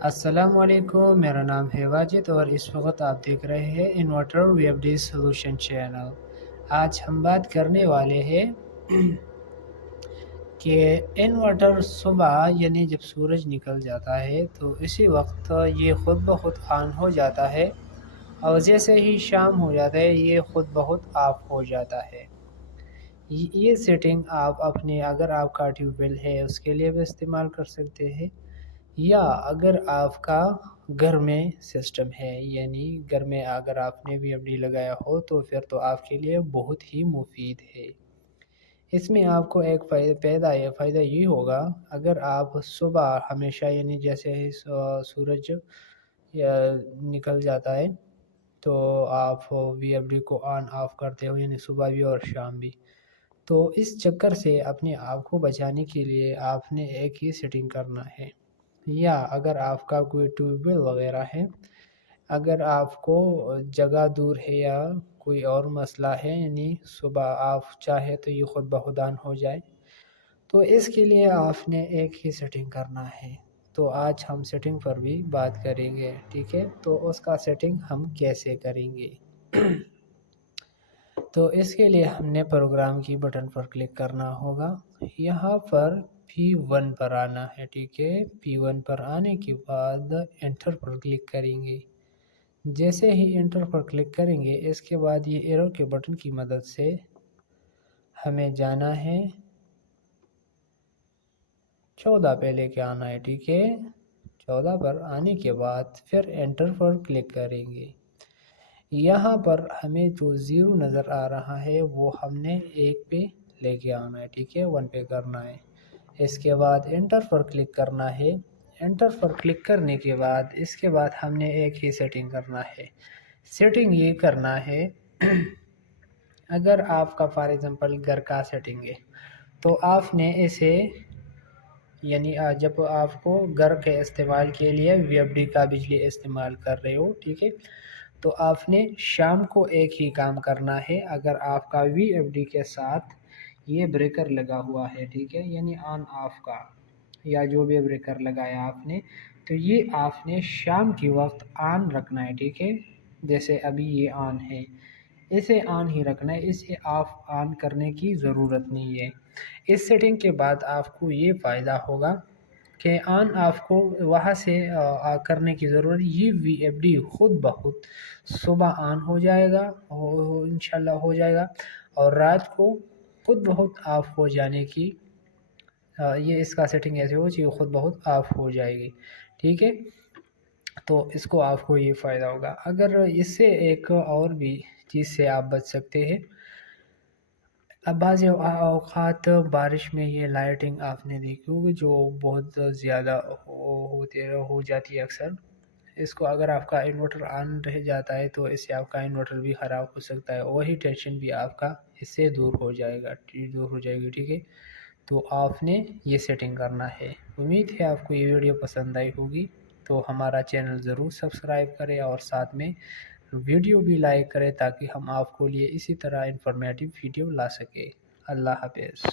السلام علیکم، میرا نام ہے واجد اور اس وقت آپ دیکھ رہے ہیں انورٹر وی ایف ڈی سولوشن چینل۔ آج ہم بات کرنے والے ہیں کہ انورٹر صبح یعنی جب سورج نکل جاتا ہے تو اسی وقت یہ خود بخود آن ہو جاتا ہے، اور جیسے ہی شام ہو جاتا ہے یہ خود بخود آف ہو جاتا ہے۔ یہ سیٹنگ آپ اپنے اگر آپ کا ٹیوب ویل ہے اس کے لیے بھی استعمال کر سکتے ہیں، یا اگر آپ کا گھر میں سسٹم ہے یعنی گھر میں اگر آپ نے وی ایف ڈی لگایا ہو تو پھر تو آپ کے لیے بہت ہی مفید ہے۔ اس میں آپ کو ایک فائدہ یہ ہوگا، اگر آپ صبح ہمیشہ یعنی جیسے ہی سورج نکل جاتا ہے تو آپ وی ایف ڈی کو آن آف کرتے ہو، یعنی صبح بھی اور شام بھی، تو اس چکر سے اپنے آپ کو بچانے کے لیے آپ نے ایک ہی سیٹنگ کرنا ہے۔ یا اگر آپ کا کوئی ٹیوب ویل وغیرہ ہے، اگر آپ کو جگہ دور ہے یا کوئی اور مسئلہ ہے، یعنی صبح آپ چاہے تو یہ خود بخود آن ہو جائے، تو اس کے لیے آپ نے ایک ہی سیٹنگ کرنا ہے۔ تو آج ہم سیٹنگ پر بھی بات کریں گے، ٹھیک ہے؟ تو اس کا سیٹنگ ہم کیسے کریں گے؟ تو اس کے لیے ہم نے پروگرام کی بٹن پر کلک کرنا ہوگا، یہاں پر P1 پر آنا ہے، ٹھیک ہے؟ P1 پر آنے کے بعد انٹر پر کلک کریں گے۔ جیسے ہی انٹر پر کلک کریں گے اس کے بعد یہ ایرو کے بٹن کی مدد سے ہمیں جانا ہے 14 پہ لے کے آنا ہے، ٹھیک ہے؟ 14 پر آنے کے بعد پھر انٹر پر کلک کریں گے۔ یہاں پر ہمیں جو 0 نظر آ رہا ہے وہ ہم نے 1 پہ لے کے آنا ہے، ٹھیک ہے؟ 1 پہ کرنا ہے۔ اس کے بعد انٹر پر کلک کرنا ہے۔ انٹر پر کلک کرنے کے بعد اس کے بعد ہم نے ایک ہی سیٹنگ کرنا ہے۔ سیٹنگ یہ کرنا ہے، اگر آپ کا فار ایگزامپل گھر کا سیٹنگ ہے تو آپ نے اسے یعنی جب آپ کو گھر کے استعمال کے لیے وی ایف ڈی کا بجلی استعمال کر رہے ہو، ٹھیک ہے، تو آپ نے شام کو ایک ہی کام کرنا ہے۔ اگر آپ کا وی ایف ڈی کے ساتھ یہ بریکر لگا ہوا ہے، ٹھیک ہے، یعنی آن آف کا یا جو بھی بریکر لگایا آپ نے، تو یہ آپ نے شام کی وقت آن رکھنا ہے، ٹھیک ہے؟ جیسے ابھی یہ آن ہے، اسے آن ہی رکھنا ہے، اسے آن کرنے کی ضرورت نہیں ہے۔ اس سیٹنگ کے بعد آپ کو یہ فائدہ ہوگا کہ آن آف کو وہاں سے کرنے کی ضرورت، یہ وی ایف ڈی خود بخود صبح آن ہو جائے گا، انشاءاللہ ہو جائے گا، اور رات کو خود بخود آف ہو جانے کی یہ اس کا سیٹنگ ایسے ہو کہ خود بخود آف ہو جائے گی، ٹھیک ہے؟ تو اس کو آپ کو یہ فائدہ ہوگا۔ اگر اس سے ایک اور بھی چیز سے آپ بچ سکتے ہیں، اب بعض اوقات بارش میں یہ لائٹنگ آپ نے دیکھی ہوگی جو بہت زیادہ ہو جاتی ہے اکثر، اس کو اگر آپ کا انورٹر آن رہ جاتا ہے تو اس سے آپ کا انورٹر بھی خراب ہو سکتا ہے، وہی ٹینشن بھی آپ کا اس سے دور ہو جائے گی، ٹھیک ہے؟ تو آپ نے یہ سیٹنگ کرنا ہے۔ امید ہے آپ کو یہ ویڈیو پسند آئی ہوگی، تو ہمارا چینل ضرور سبسکرائب کریں اور ساتھ میں ویڈیو بھی لائک کریں تاکہ ہم آپ کو لیے اسی طرح انفارمیٹیو ویڈیو لا سکیں۔ اللہ حافظ۔